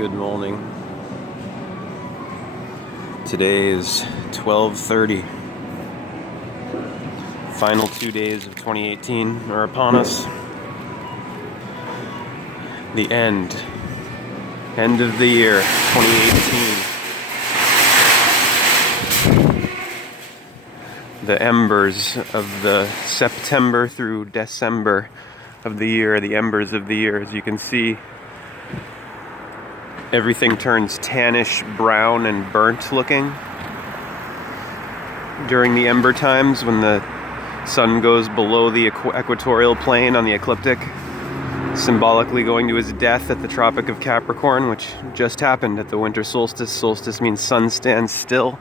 Good morning. Today is 12:30. Final 2 days of 2018 are upon us. The end of the year 2018. The embers of the September through December of the year, the embers of the year. As you can see, everything turns tannish brown and burnt looking during the ember times when the sun goes below the equatorial plane on the ecliptic, symbolically going to his death at the Tropic of Capricorn, which just happened at the winter solstice. Solstice means sun stands still.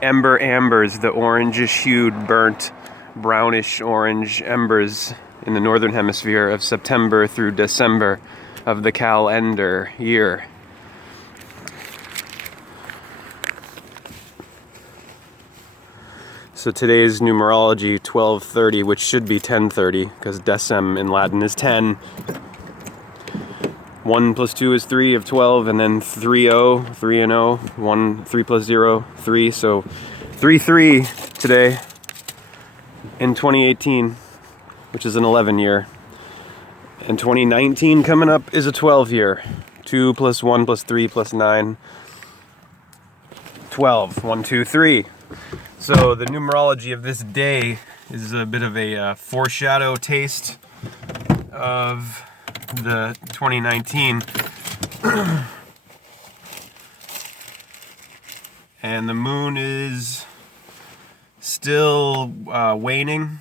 Ambers, the orangish-hued, burnt, brownish-orange embers in the northern hemisphere of September through December of the calendar year. So today's numerology 12:30, which should be 10:30, because decem in Latin is 10. 1 plus 2 is 3 of 12, and then 3-0, 3 and 0, 1, 3 plus 0, 3. So 3-3 today in 2018, which is an 11 year. And 2019 coming up is a 12 year. 2 plus 1 plus 3 plus 9, 12. 1, 2, 3. So the numerology of this day is a bit of a foreshadow taste of the 2019. And the moon is still waning.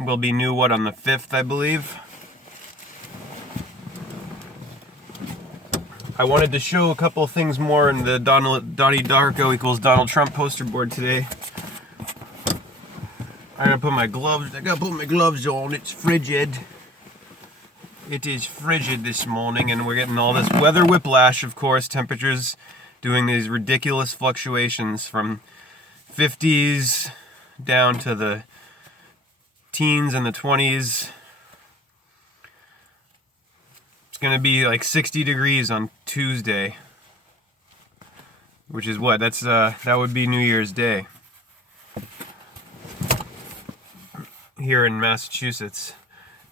Will be new on the 5th, I believe. I wanted to show a couple of things more in the Donnie Darko equals Donald Trump poster board today. I gotta put my gloves on. It's frigid. It is frigid this morning, and we're getting all this weather whiplash, of course. Temperatures doing these ridiculous fluctuations from 50s down to the teens and the 20s. It's gonna be like 60 degrees on Tuesday, which is what? That would be New Year's Day here in Massachusetts.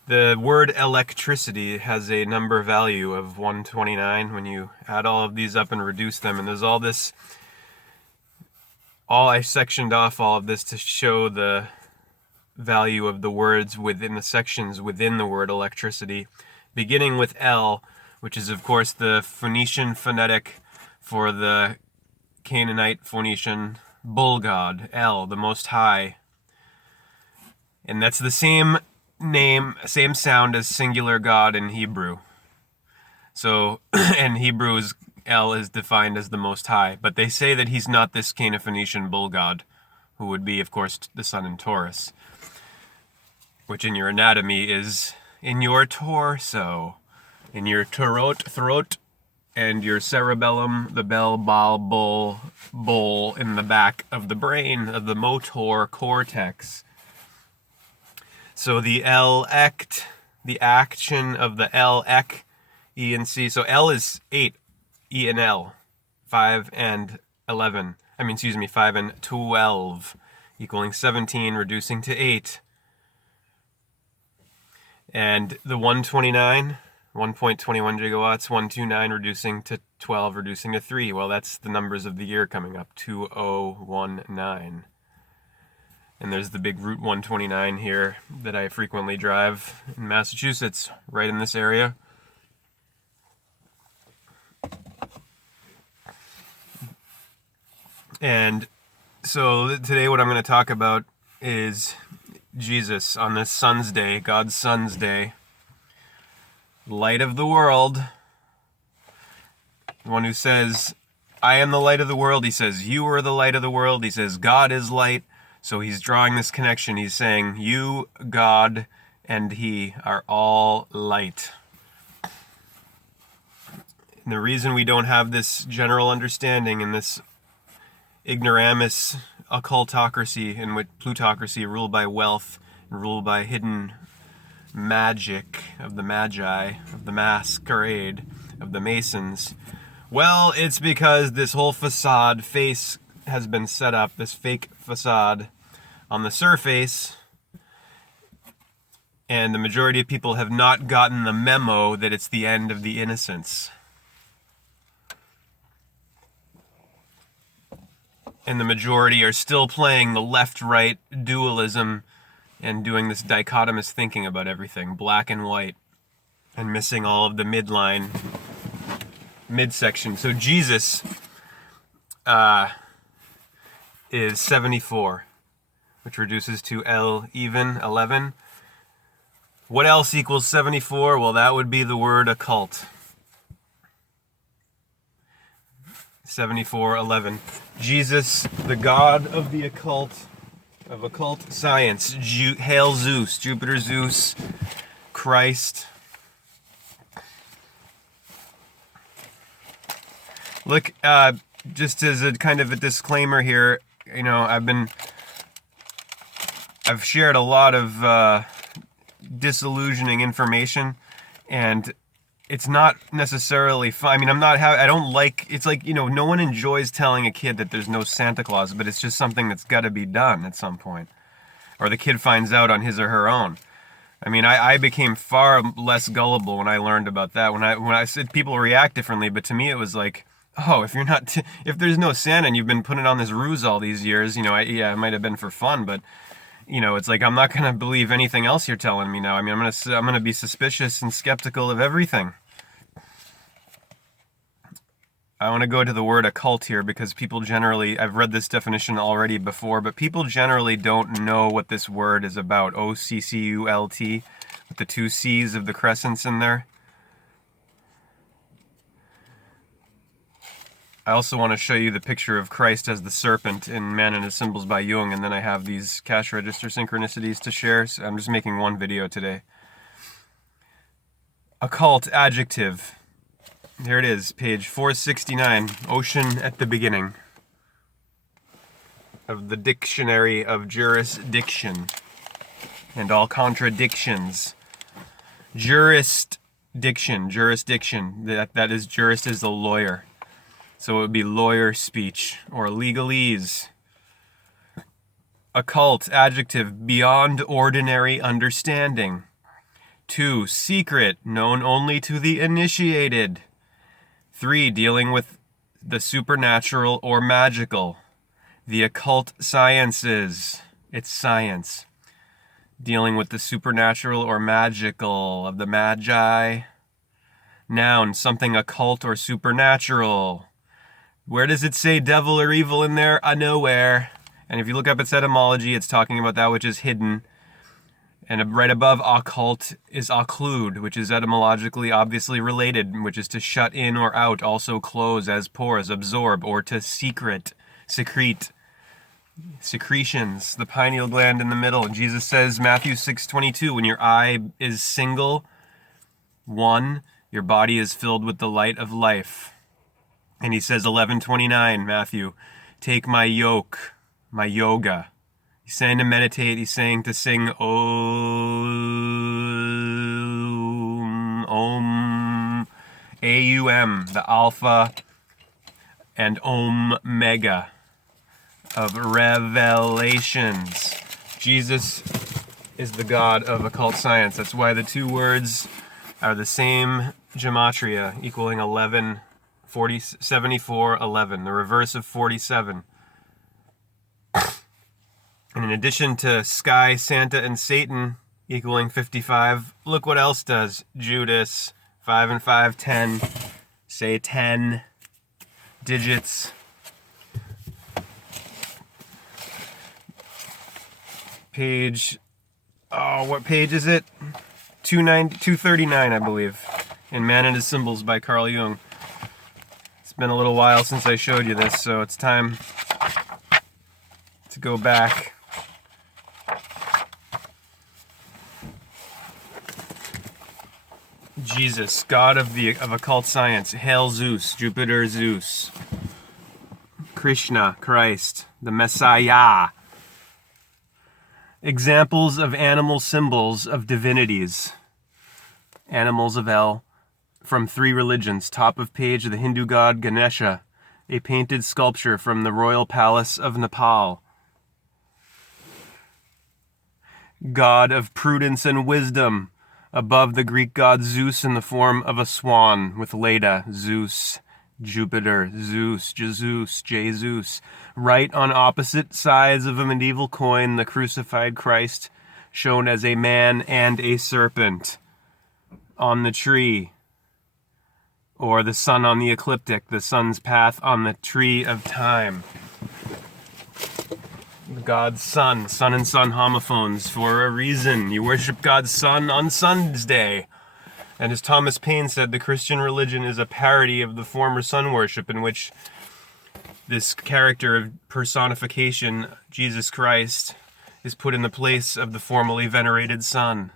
The word electricity has a number value of 129 when you add all of these up and reduce them, and there's all this. I sectioned off all of this to show the value of the words within the sections within the word electricity, beginning with L, which is of course the Phoenician phonetic for the Canaanite Phoenician bull god, El, the Most High. And that's the same name, same sound as singular God in Hebrew. So, in Hebrew, El is defined as the Most High, but they say that he's not this Cana-Phoenician bull god, who would be, of course, the sun in Taurus, which in your anatomy is in your torso, in your throat, and your cerebellum, the bowl in the back of the brain, of the motor cortex. So the elect, the action of the elect, E and C. So L is 8, E and L, 5 and 11. 5 and 12, equaling 17, reducing to 8. And the 129, 1.21 gigawatts, 129 reducing to 12, reducing to 3. Well, that's the numbers of the year coming up, 2019. And there's the big Route 129 here that I frequently drive in Massachusetts, right in this area. And so today what I'm going to talk about is Jesus on this Son's Day, God's Son's Day. Light of the world. The one who says, I am the light of the world. He says, you are the light of the world. He says, God is light. So he's drawing this connection. He's saying, you, God, and he are all light. And the reason we don't have this general understanding in this ignoramus occultocracy in which plutocracy ruled by wealth and ruled by hidden magic, of the magi, of the masquerade, of the Masons? Well, it's because this whole facade face has been set up, this fake facade on the surface, and the majority of people have not gotten the memo that it's the end of the innocence. And the majority are still playing the left-right dualism and doing this dichotomous thinking about everything, black and white, and missing all of the midline, midsection. So Jesus is 74, which reduces to L even, 11. What else equals 74? Well, that would be the word occult. 74:11. Jesus, the god of the occult, of occult science. Hail Zeus, Jupiter Zeus, Christ. Look, just as a kind of a disclaimer here, you know, I've shared a lot of disillusioning information, and it's not necessarily fun. I mean, I don't like, it's like, you know, no one enjoys telling a kid that there's no Santa Claus, but it's just something that's got to be done at some point. Or the kid finds out on his or her own. I mean, I became far less gullible when I learned about that. When I said people react differently, but to me it was like, oh, if there's no Santa and you've been putting on this ruse all these years, you know, it might have been for fun, but you know, it's like, I'm not going to believe anything else you're telling me now. I mean, I'm going to be suspicious and skeptical of everything. I want to go to the word occult here because people generally, I've read this definition already before, but people generally don't know what this word is about. O-C-C-U-L-T, with the two C's of the crescents in there. I also want to show you the picture of Christ as the serpent in Man and His Symbols by Jung, and then I have these cash register synchronicities to share. So I'm just making one video today. Occult, adjective. Here it is, page 469, ocean at the beginning of the Dictionary of Jurisdiction and all contradictions. Jurisdiction, that is, jurist is a lawyer. So it would be lawyer speech or legalese. Occult, adjective, beyond ordinary understanding. 2, secret, known only to the initiated. 3, dealing with the supernatural or magical. The occult sciences, it's science. Dealing with the supernatural or magical of the magi. Noun, something occult or supernatural. Where does it say devil or evil in there? Nowhere. And if you look up its etymology, it's talking about that which is hidden. And right above occult is occlude, which is etymologically obviously related, which is to shut in or out, also close as pores, absorb, or to secrete. Secretions, the pineal gland in the middle. Jesus says, Matthew 6:22, when your eye is single, one, your body is filled with the light of life. And he says, 11:29, Matthew, take my yoke, my yoga. He's saying to meditate, he's saying to sing Om, Om, A-U-M, the Alpha and Omega of revelations. Jesus is the God of occult science. That's why the two words are the same gematria, equaling 11, 40, 74, 11, the reverse of 47. And in addition to Sky, Santa, and Satan equaling 55, look what else does. Judas, 5 and 5, 10. Say 10 digits. Page, what page is it? 239, I believe, in Man and His Symbols by Carl Jung. It's been a little while since I showed you this, so it's time to go back. Jesus, God of occult science. Hail Zeus, Jupiter Zeus. Krishna, Christ, the Messiah. Examples of animal symbols of divinities. Animals of El. From 3 religions. Top of page of the Hindu god Ganesha. A painted sculpture from the royal palace of Nepal. God of prudence and wisdom. Above the Greek god Zeus in the form of a swan with Leda, Zeus, Jupiter, Zeus, G-Zeus. Right on opposite sides of a medieval coin, the crucified Christ, shown as a man and a serpent. On the tree, or the sun on the ecliptic, the sun's path on the tree of time. God's Son, Son and Son homophones for a reason. You worship God's Son on Sun's Day. And as Thomas Paine said, the Christian religion is a parody of the former sun worship, in which this character of personification, Jesus Christ, is put in the place of the formerly venerated sun.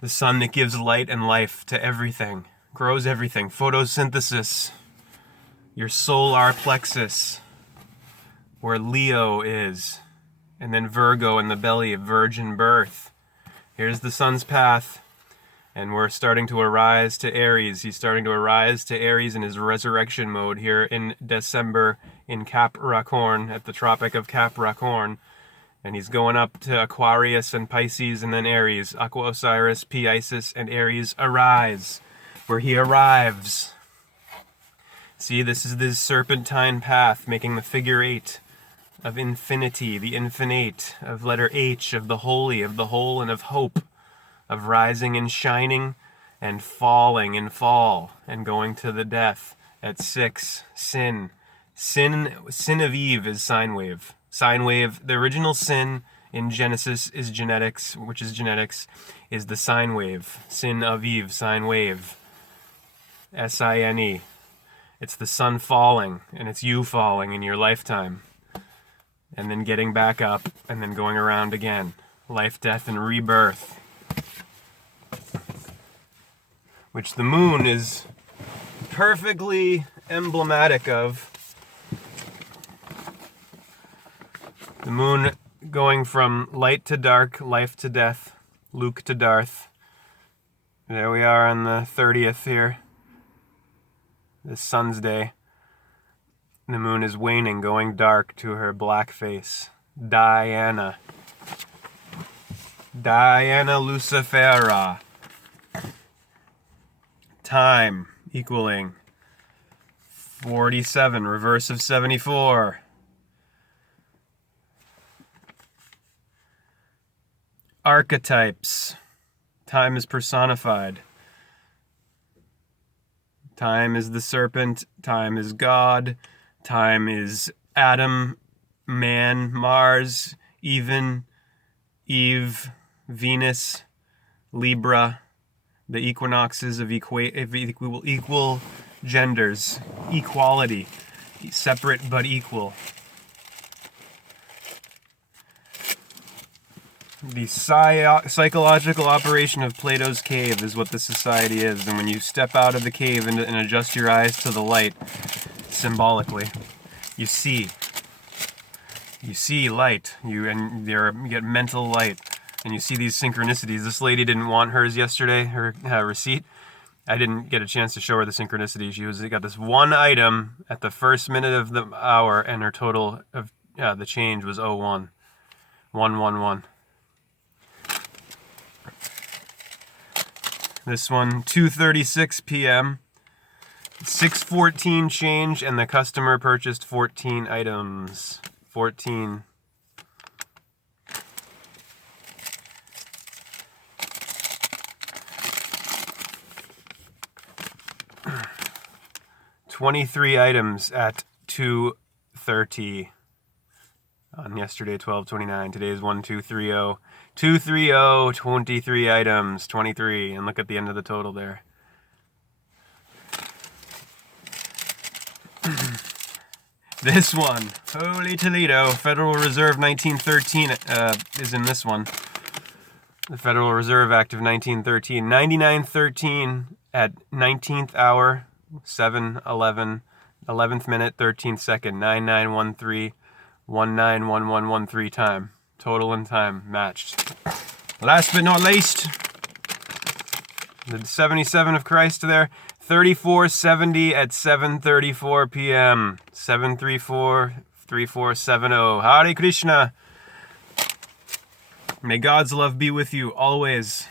The sun that gives light and life to everything, grows everything. Photosynthesis, your solar plexus, where Leo is, and then Virgo in the belly of virgin birth. Here's the sun's path. And we're starting to arise to Aries. He's starting to arise to Aries in his resurrection mode here in December in Capricorn, at the Tropic of Capricorn. And he's going up to Aquarius and Pisces and then Aries. Aqua Osiris, P Isis, and Aries arise, where he arrives. See, this is this serpentine path, making the figure 8 of infinity, the infinite, of letter H, of the holy, of the whole, and of hope. Of rising and shining and falling in fall and going to the death at 6. Sin of Eve is sine wave. Sine wave, the original sin in Genesis is genetics, which is genetics, is the sine wave. Sin of Eve, sine wave. S-I-N-E. It's the sun falling, and it's you falling in your lifetime. And then getting back up, and then going around again. Life, death, and rebirth. Which the moon is perfectly emblematic of. The moon going from light to dark, life to death, Luke to Darth. There we are on the 30th here. This sun's day. The moon is waning, going dark to her black face. Diana. Diana Lucifera. Time equaling 47, reverse of 74. Archetypes. Time is personified. Time is the serpent. Time is God. Time is Adam, man, Mars, Eve, Venus, Libra. The equinoxes of equal genders, equality, separate but equal. The psychological operation of Plato's cave is what the society is, and when you step out of the cave and adjust your eyes to the light, symbolically, you see light. You get mental light. And you see these synchronicities. This lady didn't want hers yesterday, her receipt. I didn't get a chance to show her the synchronicity. She got this one item at the first minute of the hour, and her total of the change was 01. 111. This one, 2:36 p.m. 6:14 change, and the customer purchased 14 items. 14. $23 items at 2:30 on yesterday 12:29. Today is 1230. 230, 23 items, 23, and look at the end of the total there. This one, Holy Toledo, Federal Reserve 1913 is in this one. The Federal Reserve Act of 1913, 9913 at 19th hour. 7:11, 11th minute, 13th second, 9913, 191113 time. Total and time matched. Last but not least, the 77 of Christ there. 3470 at 7:34 p.m. 734-3470. Hare Krishna. May God's love be with you always.